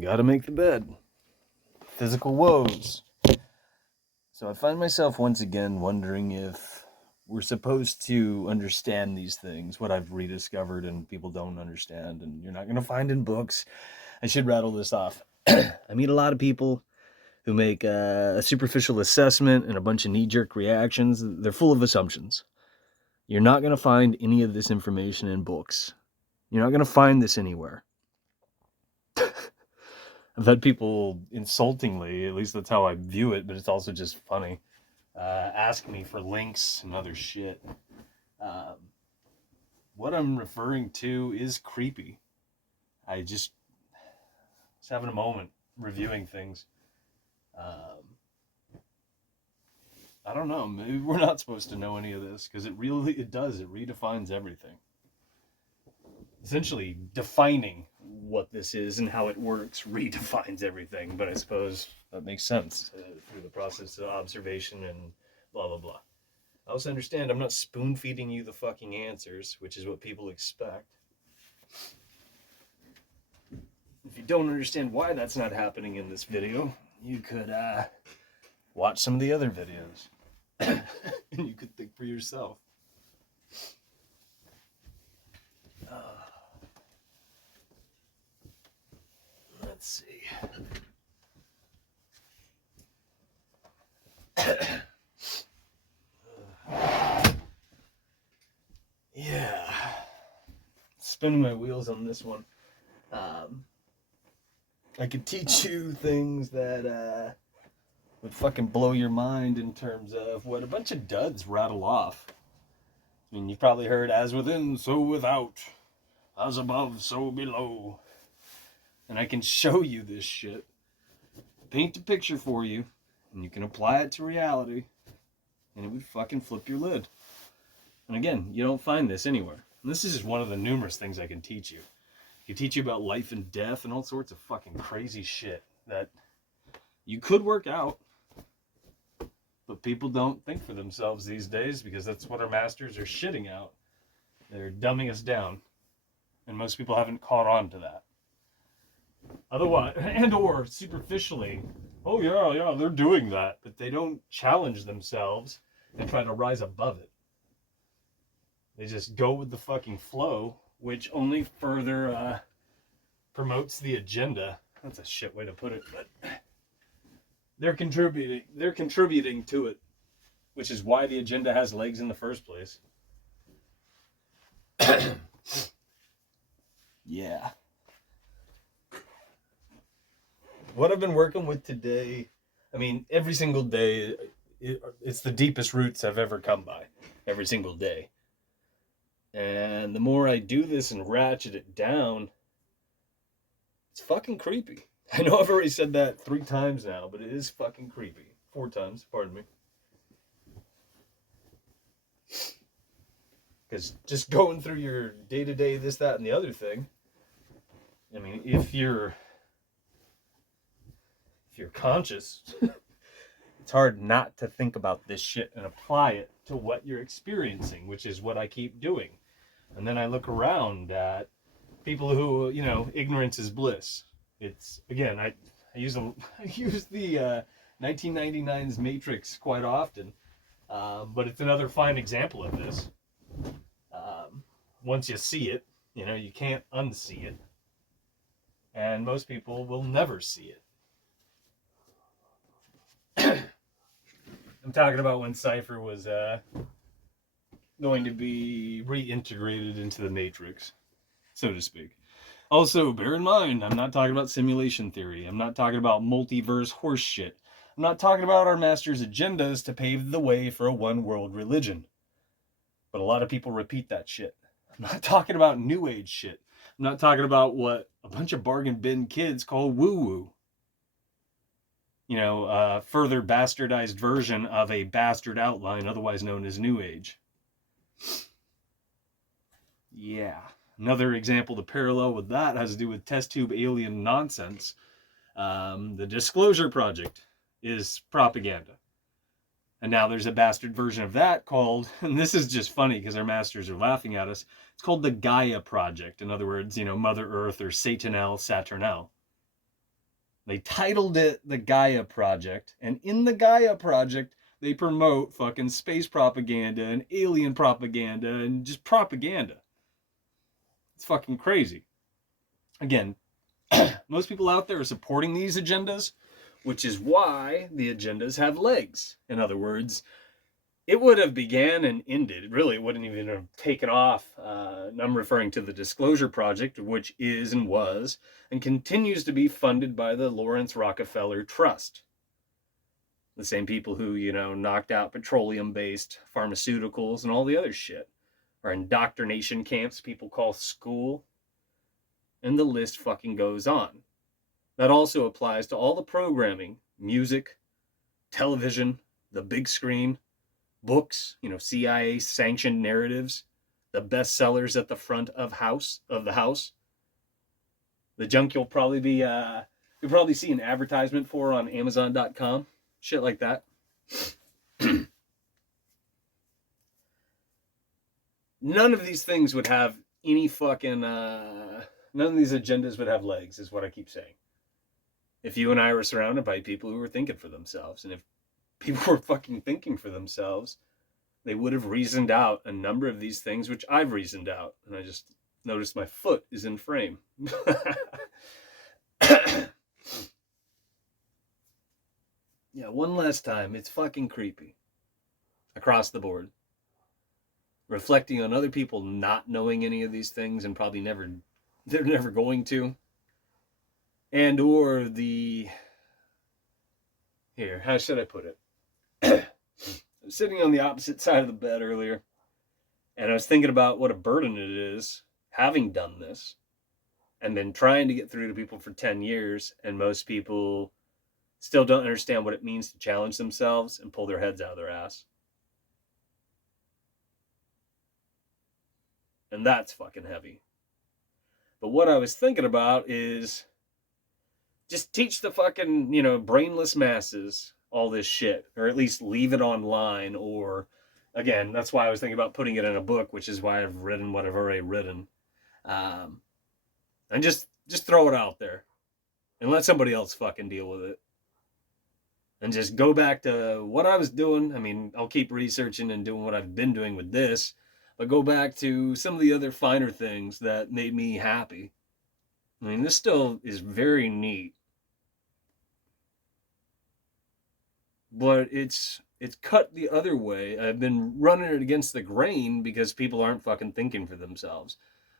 Gotta make the bed. Physical woes. So I find myself once again wondering if we're supposed to understand these things, what I've rediscovered and people don't understand, and you're not going to find in books. I should rattle this off. I meet a lot of people who make a superficial assessment and a bunch of knee-jerk reactions. They're full of assumptions. You're not going to find any of this information in books. You're not going to find this anywhere. I've had people insultingly, at least that's how I view it, but it's also just funny, ask me for links and other shit. What I'm referring to is creepy. I just was having a moment reviewing things. I don't know. Maybe we're not supposed to know any of this because it redefines everything. Essentially, defining what this is and how it works redefines everything. But I suppose that makes sense through the process of observation and blah blah blah. I also understand I'm not spoon feeding you the fucking answers, which is what people expect. If you don't understand why that's not happening in this video, you could watch some of the other videos. And you could think for yourself. Let's see. Yeah. Spinning my wheels on this one. I could teach you things that would fucking blow your mind in terms of what a bunch of duds rattle off. I mean, you've probably heard, as within, so without. As above, so below. And I can show you this shit. Paint a picture for you, and you can apply it to reality, and it would fucking flip your lid. And again, you don't find this anywhere. And this is just one of the numerous things I can teach you. I can teach you about life and death and all sorts of fucking crazy shit that you could work out. But people don't think for themselves these days because that's what our masters are shitting out. They're dumbing us down. And most people haven't caught on to that. Otherwise, and or superficially, oh yeah, they're doing that. But they don't challenge themselves and try to rise above it. They just go with the fucking flow, which only further promotes the agenda. That's a shit way to put it, but they're contributing to it, which is why the agenda has legs in the first place. Yeah. What I've been working with today, I mean, every single day, it's the deepest roots I've ever come by. Every single day. And the more I do this and ratchet it down, it's fucking creepy. I know I've already said that 3 times now, but it is fucking creepy. 4 times, pardon me. Because just going through your day-to-day this, that, and the other thing, I mean, if you're conscious, it's hard not to think about this shit and apply it to what you're experiencing, which is what I keep doing. And then I look around at people who, ignorance is bliss. It's, again, I use the 1999's Matrix quite often, but it's another fine example of this. Once you see it, you can't unsee it. And most people will never see it. I'm talking about when Cypher was going to be reintegrated into the Matrix, so to speak. Also, bear in mind, I'm not talking about simulation theory. I'm not talking about multiverse horse shit. I'm not talking about our master's agendas to pave the way for a one-world religion. But a lot of people repeat that shit. I'm not talking about New Age shit. I'm not talking about what a bunch of bargain bin kids call woo-woo. Further bastardized version of a bastard outline, otherwise known as New Age. Yeah. Another example to parallel with that has to do with test tube alien nonsense. The Disclosure Project is propaganda. And now there's a bastard version of that called, and this is just funny because our masters are laughing at us, it's called the Gaia Project. In other words, Mother Earth or Satanel, Saturnel. They titled it the Gaia Project, and in the Gaia Project, they promote fucking space propaganda and alien propaganda and just propaganda. It's fucking crazy. Again, most people out there are supporting these agendas, which is why the agendas have legs. In other words, it would have began and ended. Really, it wouldn't even have taken off. I'm referring to the Disclosure Project, which is and was and continues to be funded by the Lawrence Rockefeller Trust. The same people who, knocked out petroleum-based pharmaceuticals and all the other shit. Or indoctrination camps people call school. And the list fucking goes on. That also applies to all the programming, music, television, the big screen, books, CIA-sanctioned narratives, the bestsellers at the front of the house. The junk you'll probably see an advertisement for on Amazon.com. Shit like that. None of these things would have any fucking... none of these agendas would have legs, is what I keep saying. If you and I were surrounded by people who were thinking for themselves, and if people were fucking thinking for themselves, they would have reasoned out a number of these things, which I've reasoned out. And I just noticed my foot is in frame. Yeah, one last time. It's fucking creepy. Across the board. Reflecting on other people not knowing any of these things and probably they're never going to. And or how should I put it? I was sitting on the opposite side of the bed earlier, and I was thinking about what a burden it is having done this and been trying to get through to people for 10 years, and most people still don't understand what it means to challenge themselves and pull their heads out of their ass. And that's fucking heavy. But what I was thinking about is just teach the fucking, brainless masses all this shit, or at least leave it online, or, again, that's why I was thinking about putting it in a book, which is why I've written what I've already written. And just throw it out there and let somebody else fucking deal with it. And just go back to what I was doing. I mean, I'll keep researching and doing what I've been doing with this, but go back to some of the other finer things that made me happy. I mean, this still is very neat. But it's cut the other way. I've been running it against the grain because people aren't fucking thinking for themselves.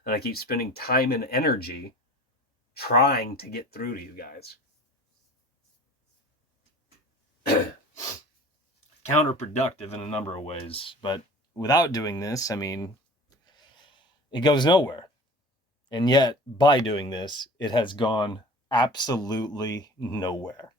And I keep spending time and energy trying to get through to you guys. Counterproductive in a number of ways. But without doing this, I mean, it goes nowhere. And yet, by doing this, it has gone absolutely nowhere.